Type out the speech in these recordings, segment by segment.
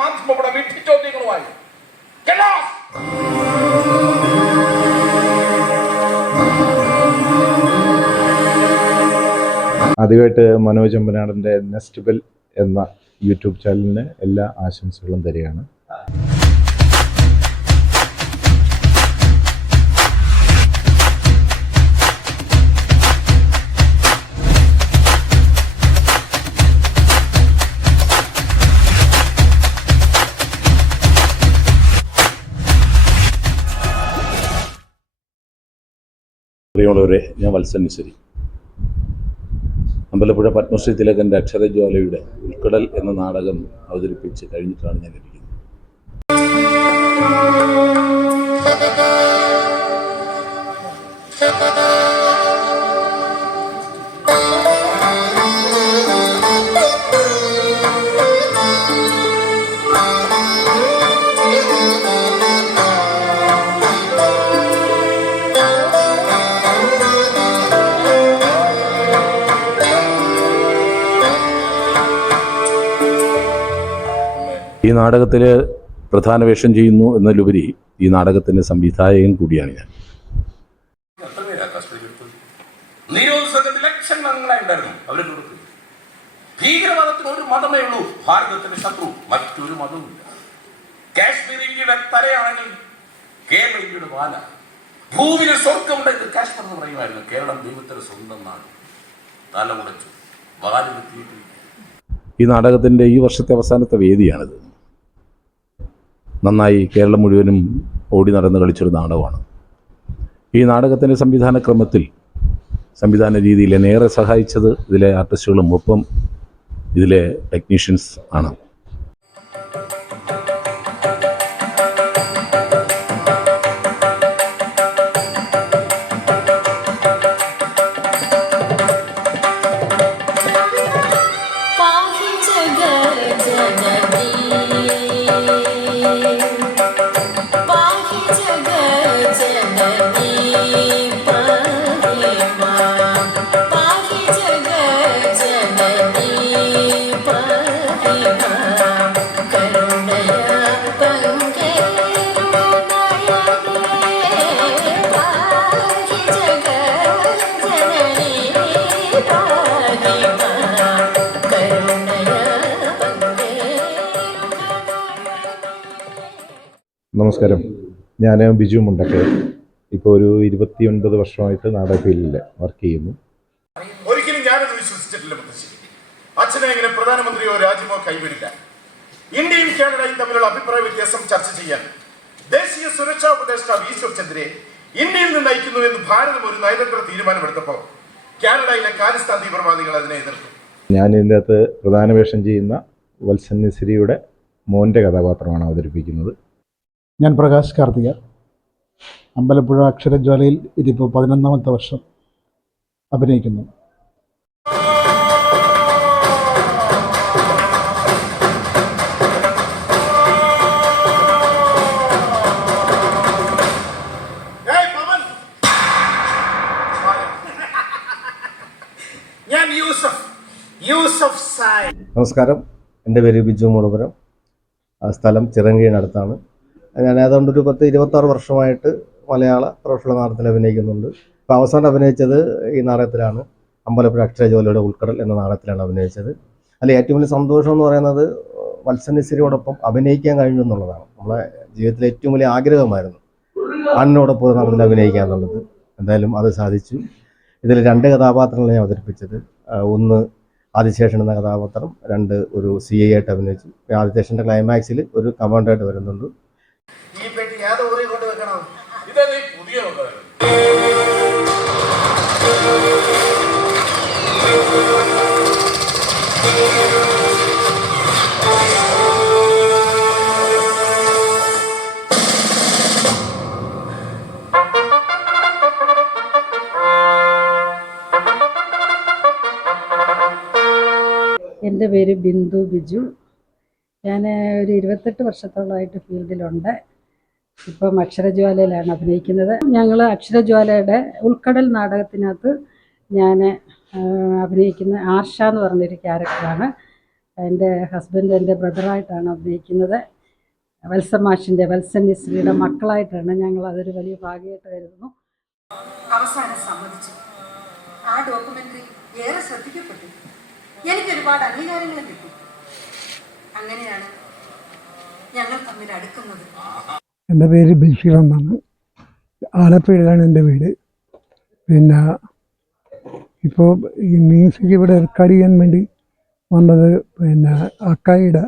മാധ്യമങ്ങളുടെ വിഡ്ഢിച്ചോദ്യങ്ങളുമായി. ആദ്യമായിട്ട് Manoj അമ്പനാടൻ്റെ nest bell എന്ന യൂട്യൂബ് ചാനലിന് എല്ലാ ആശംസകളും തരികയാണ്. പ്രിയമുള്ളവരെ, ഞാൻ വത്സൻ നിസരി. അമ്പലപ്പുഴ പത്മശ്രീ തിലകൻ്റെ അക്ഷരജ്വാലയുടെ ഉൾക്കടൽ എന്ന നാടകം അവതരിപ്പിച്ച് കഴിഞ്ഞിട്ടാണ് ഞാൻ ഇരിക്കുന്നത്. ഈ നാടകത്തിൽ പ്രധാന വേഷം ചെയ്യുന്നു എന്നതിലുപരി ഈ നാടകത്തിൻ്റെ സംവിധായകൻ കൂടിയാണ് ഞാൻ. ഭീകരവാദത്തിന് ഒരു മതമേ ഉള്ളൂ, ഭാരതത്തിന്റെ ശത്രു മറ്റൊരു മതവുമില്ല. കാശ്മീർ ഇന്ത്യയുടെ തലയാണെങ്കിൽ കേരളം ഇന്ത്യയുടെ വാല. ഭൂമിയിൽ സ്വർഗമുണ്ടെങ്കിൽ കാശ്മീർ എന്ന് പറയുമായിരുന്നു. കേരളം ദൈവത്തിന്റെ സ്വന്തം നാട്. തലമുടച്ചു വാലെത്തിയിട്ടില്ല. ഈ നാടകത്തിൻ്റെ ഈ വർഷത്തെ അവസാനത്തെ വേദിയാണിത്. നന്നായി കേരളം മുഴുവനും ഓടി നടന്ന് കളിച്ചൊരു നാടകമാണ്. ഈ നാടകത്തിൻ്റെ സംവിധാന ക്രമത്തിൽ, സംവിധാന രീതിയിൽ എന്നെ ഏറെ സഹായിച്ചത് ഇതിലെ ആർട്ടിസ്റ്റുകളും ഒപ്പം ഇതിലെ ടെക്നീഷ്യൻസ് ആണ്. നമസ്കാരം, ഞാൻ ബിജു മുണ്ടക്കൽ. ഇപ്പോൾ ഒരു 29 വർഷമായിട്ട് നാടക ഫീൽഡിൽ വർക്ക് ചെയ്യുന്നു. ഒരിക്കലും ഞാനത് വിശ്വസിച്ചിട്ടില്ല. അച്ഛനെ എങ്ങനെ പ്രധാനമന്ത്രിയോ രാജ്യമോ കൈവിടില്ല. ഇന്ത്യയും കാനഡയും തമ്മിലുള്ള അഭിപ്രായ വ്യത്യാസം ചർച്ച ചെയ്യാൻ ദേശീയ സുരക്ഷാ ഉപദേഷ്ടാവ് ഈശ്വർ ചന്ദ്രയെ ഇന്ത്യയിൽ നിന്ന് നയിക്കുന്നു എന്ന് ഭാരതം ഒരു നയതന്ത്ര തീരുമാനമെടുത്തപ്പോൾ കാനഡയിലെ ഖാലിസ്ഥാൻ തീവ്രവാദികൾ അതിനെ എതിർത്തു. ഞാൻ ഇതിൻ്റെ അകത്ത് പ്രധാന വേഷം ചെയ്യുന്ന വത്സൻ നിസരിയുടെ മോൻ്റെ കഥാപാത്രമാണ് അവതരിപ്പിക്കുന്നത്. ഞാൻ പ്രകാശ് കാർത്തിക. അമ്പലപ്പുഴ അക്ഷരജ്വാലയിൽ ഇതിപ്പോൾ 11ാമത്തെ വർഷം അഭിനയിക്കുന്നു. നമസ്കാരം, എൻ്റെ പേര് ബിജു മുളപുരം. സ്ഥലം ചിറങ്കീഴിനടുത്താണ്. ഞാൻ ഏതാണ്ട് ഒരു 10-26 വർഷമായിട്ട് മലയാള പ്രൊഫഷണൽ നാടകത്തിൽ അഭിനയിക്കുന്നുണ്ട്. ഇപ്പോൾ അവസാനം അഭിനയിച്ചത് ഈ നാടകത്തിലാണ്. അമ്പലപ്പുഴ അക്ഷരജ്വാലയുടെ ഉൾക്കടൽ എന്ന നാടകത്തിലാണ് അഭിനയിച്ചത്. അതിൽ ഏറ്റവും വലിയ സന്തോഷം എന്ന് പറയുന്നത് വത്സൻ നിസരിയോടൊപ്പം അഭിനയിക്കാൻ കഴിഞ്ഞു എന്നുള്ളതാണ്. നമ്മളെ ജീവിതത്തിലെ ഏറ്റവും വലിയ ആഗ്രഹമായിരുന്നു അണ്ണനോടൊപ്പം ഒരു നാടകത്തിൽ അഭിനയിക്കുക എന്നുള്ളത്. എന്തായാലും അത് സാധിച്ചു. ഇതിൽ 2 കഥാപാത്രങ്ങളെ ഞാൻ അവതരിപ്പിച്ചത്. ഒന്ന് ആദിശേഷൻ എന്ന കഥാപാത്രം, 2 ഒരു CI ആയിട്ട് അഭിനയിച്ചു. ആദിശേഷൻ്റെ ക്ലൈമാക്സിൽ ഒരു കമാൻഡായിട്ട് വരുന്നുണ്ട്. എൻ്റെ പേര് ബിന്ദു ബിജു. ഞാൻ ഒരു 28 വർഷത്തോളമായിട്ട് ഫീൽഡിലുണ്ട്. ഇപ്പം അക്ഷരജ്വാലയിലാണ് അഭിനയിക്കുന്നത്. ഞങ്ങൾ അക്ഷരജ്വാലയുടെ ഉൾക്കടൽ നാടകത്തിനകത്ത് ഞാൻ അഭിനയിക്കുന്ന ആർഷ എന്ന് പറഞ്ഞൊരു ക്യാരക്ടറാണ്. എൻ്റെ ഹസ്ബൻഡ് എൻ്റെ ബ്രദറായിട്ടാണ് അഭിനയിക്കുന്നത്. വത്സൻ മിശ്രയുടെ മക്കളായിട്ടാണ് ഞങ്ങൾ. അതൊരു വലിയ ഭാഗ്യമായിട്ട് കരുതുന്നു. അവസാനം സമ്മതിച്ചു. ആ ഡോക്യുമെന്ററി ഏറെ ശ്രദ്ധിക്കപ്പെട്ടു. എനിക്ക് ഒരുപാട് അംഗീകാരങ്ങൾ കിട്ടി. അങ്ങനെയാണ് ഞങ്ങൾ തമ്മിൽ അടുക്കുന്നത്. എൻ്റെ പേര് ബഷീർ എന്നാണ്. ആലപ്പുഴയിലാണ് എൻ്റെ വീട്. പിന്നെ ഇപ്പോൾ ഈ മ്യൂസിക് ഇവിടെ റെക്കോർഡ് ചെയ്യാൻ വേണ്ടി വന്നത് പിന്നെ അക്കായിയുടെ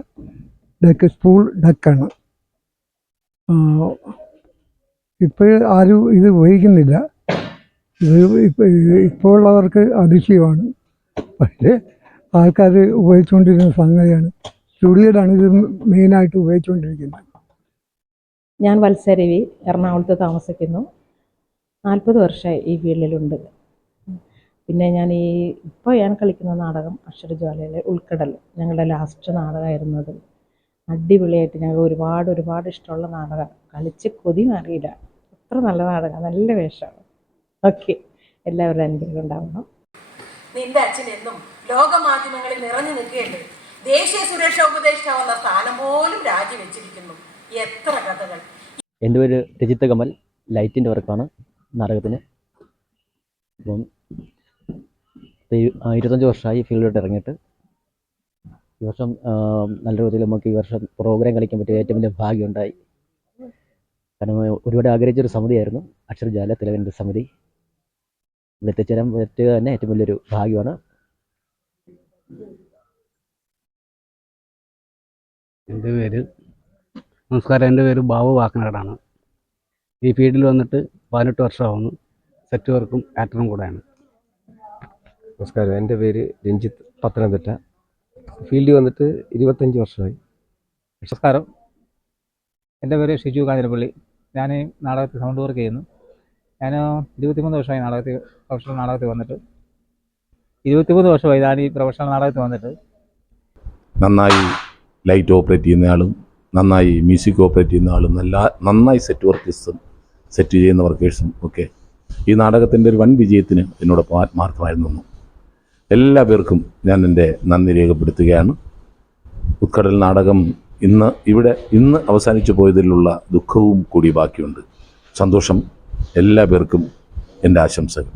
ഡെക്ക് സ്കൂൾ ഡെക്കാണ്. ഇപ്പോൾ ആരും ഇത് ഉപയോഗിക്കുന്നില്ല. ഇത് ഇപ്പോൾ ഉള്ളവർക്ക് അതിശയമാണ്. പക്ഷേ ആൾക്കാർ ഉപയോഗിച്ചുകൊണ്ടിരുന്ന സംഗതിയാണ്. സ്റ്റുഡിയോയിലാണ് ഇത് മെയിനായിട്ട് ഉപയോഗിച്ചുകൊണ്ടിരിക്കുന്നത്. ഞാൻ വത്സരവി, എറണാകുളത്ത് താമസിക്കുന്നു. 40 വർഷമായി ഈ ഫീൽഡിലുണ്ട്. പിന്നെ ഇപ്പോൾ ഞാൻ കളിക്കുന്ന നാടകം അക്ഷരജ്വാലയിലെ ഉൾക്കടൽ ഞങ്ങളുടെ ലാസ്റ്റ് നാടകമായിരുന്നു. അത് അടിപൊളിയായിട്ട് ഞങ്ങൾ ഒരുപാട് ഇഷ്ടമുള്ള നാടകം. കളിച്ച് കൊതി മാറിയില്ല. അത്ര നല്ല നാടകം, നല്ല വേഷമാണ്. ഓക്കെ, എല്ലാവരുടെ അനുഗ്രഹം ഉണ്ടാവണം. നിന്റെ അച്ഛൻ എന്നും ലോകമാധ്യമങ്ങളിൽ നിറഞ്ഞു നിൽക്കുകയല്ലേ. ദേശീയ സുരക്ഷാ ഉപദേഷ്ടാവെന്ന സ്ഥാനം പോലും രാജിവെച്ചിരിക്കുന്നു. എത്ര കഥകൾ. എൻ്റെ പേര് രജിത്ത് കമൽ. ലൈറ്റിൻ്റെ വർക്കാണ് നാടകത്തിന്. അപ്പം 25 വർഷമായി ഫീൽഡിലോട്ട് ഇറങ്ങിയിട്ട്. ഈ വർഷം നല്ല രീതിയിൽ നമുക്ക് ഈ വർഷം പ്രോഗ്രാം കളിക്കാൻ പറ്റിയ ഏറ്റവും വലിയ ഭാഗ്യമുണ്ടായി. കാരണം ഒരുപാട് ആഗ്രഹിച്ചൊരു സമിതിയായിരുന്നു അക്ഷരജ്വാല തിലകൻ്റെ സമിതി. ഇവിടെ എത്തിച്ചേരാൻ പറ്റുക തന്നെ ഏറ്റവും വലിയൊരു ഭാഗ്യമാണ്. നമസ്കാരം, എൻ്റെ പേര് ബാബു വാക്കനാടാണ്. ഈ ഫീൽഡിൽ വന്നിട്ട് 18 വർഷമാവുന്നു. സെറ്റ് വർക്കും ആക്ടറും കൂടെയാണ്. നമസ്കാരം, എൻ്റെ പേര് രഞ്ജിത്ത്, പത്തനംതിട്ട. ഫീൽഡിൽ വന്നിട്ട് 25 വർഷമായി. നമസ്കാരം, എൻ്റെ പേര് ഷിജു കാഞ്ഞിരപ്പള്ളി. ഞാൻ ഈ നാടകത്തിൽ സൗണ്ട് വർക്ക് ചെയ്യുന്നു. ഞാൻ 23 വർഷമായി പ്രൊഫഷണൽ നാടകത്തിൽ വന്നിട്ട്. 23 വർഷമായി ഞാൻ ഈ പ്രൊഫഷണൽ നാടകത്തിൽ വന്നിട്ട്. നന്നായി ലൈറ്റ് ഓപ്പറേറ്റ് ചെയ്യുന്നയാളും നന്നായി മ്യൂസിക് ഓപ്പറേറ്റ് ചെയ്യുന്ന ആളും നന്നായി സെറ്റ് വർക്കേഴ്സും സെറ്റ് ചെയ്യുന്ന വർക്കേഴ്സും ഒക്കെ ഈ നാടകത്തിൻ്റെ ഒരു വൻ വിജയത്തിന് എന്നോടൊപ്പം ആത്മാർത്ഥമായി നിന്നു. എല്ലാ പേർക്കും ഞാൻ എൻ്റെ നന്ദി രേഖപ്പെടുത്തുകയാണ്. ഉൾക്കടൽ നാടകം ഇന്ന് അവസാനിച്ചു പോയതിലുള്ള ദുഃഖവും കൂടി ബാക്കിയുണ്ട്. സന്തോഷം. എല്ലാ പേർക്കും എൻ്റെ ആശംസകൾ.